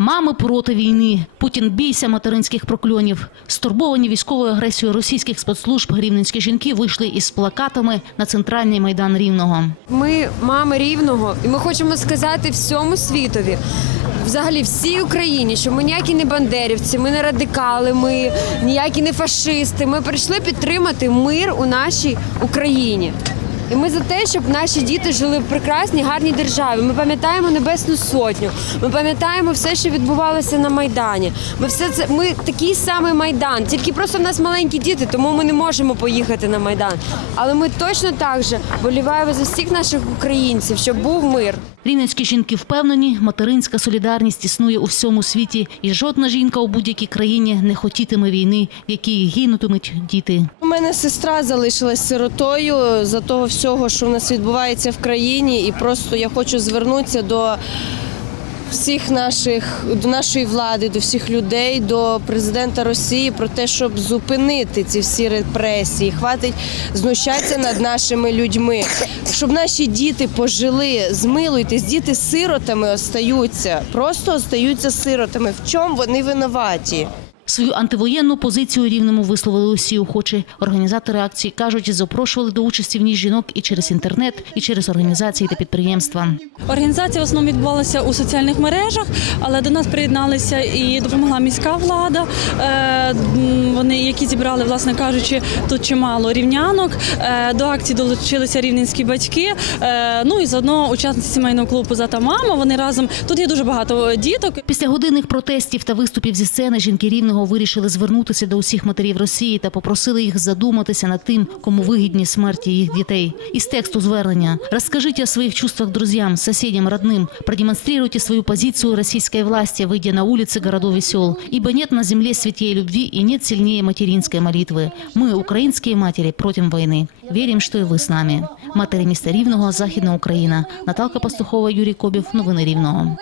Мами проти війни. Путін бійся материнських прокльонів. Стурбовані військовою агресією російських спецслужб рівненські жінки вийшли із плакатами на центральний майдан Рівного. Ми мами рівного, і ми хочемо сказати всьому світові, взагалі всій Україні, що ми ніякі не бандерівці, ми не радикали, ми ніякі не фашисти. Ми прийшли підтримати мир у нашій Україні. І ми за те, щоб наші діти жили в прекрасній, гарній державі. Ми пам'ятаємо Небесну Сотню. Ми пам'ятаємо все, що відбувалося на Майдані. Ми все це ми такий самий майдан. Тільки просто в нас маленькі діти, тому ми не можемо поїхати на майдан. Але ми точно так же боліваємо за всіх наших українців, щоб був мир. Рівненські жінки впевнені, материнська солідарність існує у всьому світі, і жодна жінка у будь-якій країні не хотітиме війни, в якій гинутимуть діти. У мене сестра залишилась сиротою за того всього, що в нас відбувається в країні, і просто я хочу звернутися до всіх наших до нашої влади, до всіх людей, до президента Росії про те, щоб зупинити ці всі репресії. Хватить знущатися над нашими людьми, щоб наші діти пожили. Змилуйтесь, діти сиротами остаються, просто остаються сиротами. В чому вони винуваті? Свою антивоєнну позицію рівному висловили усі охочі. Організатори акції кажуть, запрошували до участі в ній жінок і через інтернет, і через організації та підприємства. Організація в основному відбувалася у соціальних мережах, але до нас приєдналися і допомогла міська влада. е, Вони, які зібрали, власне кажучи, тут чимало рівнянок. Е, До акції долучилися рівненські батьки. е, Ну і заодно учасниці сімейного клубу «Зата мама. Вони разом тут є дуже багато діток. Після годинних протестів та виступів зі сцени жінки Рівного вирішили звернутися до усіх матерів Росії та попросили їх задуматися над тим, кому вигідні смерті їх дітей. Із тексту звернення «Расскажите о своих чувствах друзьям, соседям, родным. Продемонстрируйте свою позицию российской власти, выйдя на улицы городов и сел. Ибо нет на земле святей любви и нет сильнее материнской молитвы. Мы, украинские матери, против войны. Верим, что и вы с нами». Матері міста Рівного, Західна Україна. Наталка Пастухова, Юрій Кобів. Новини Рівного.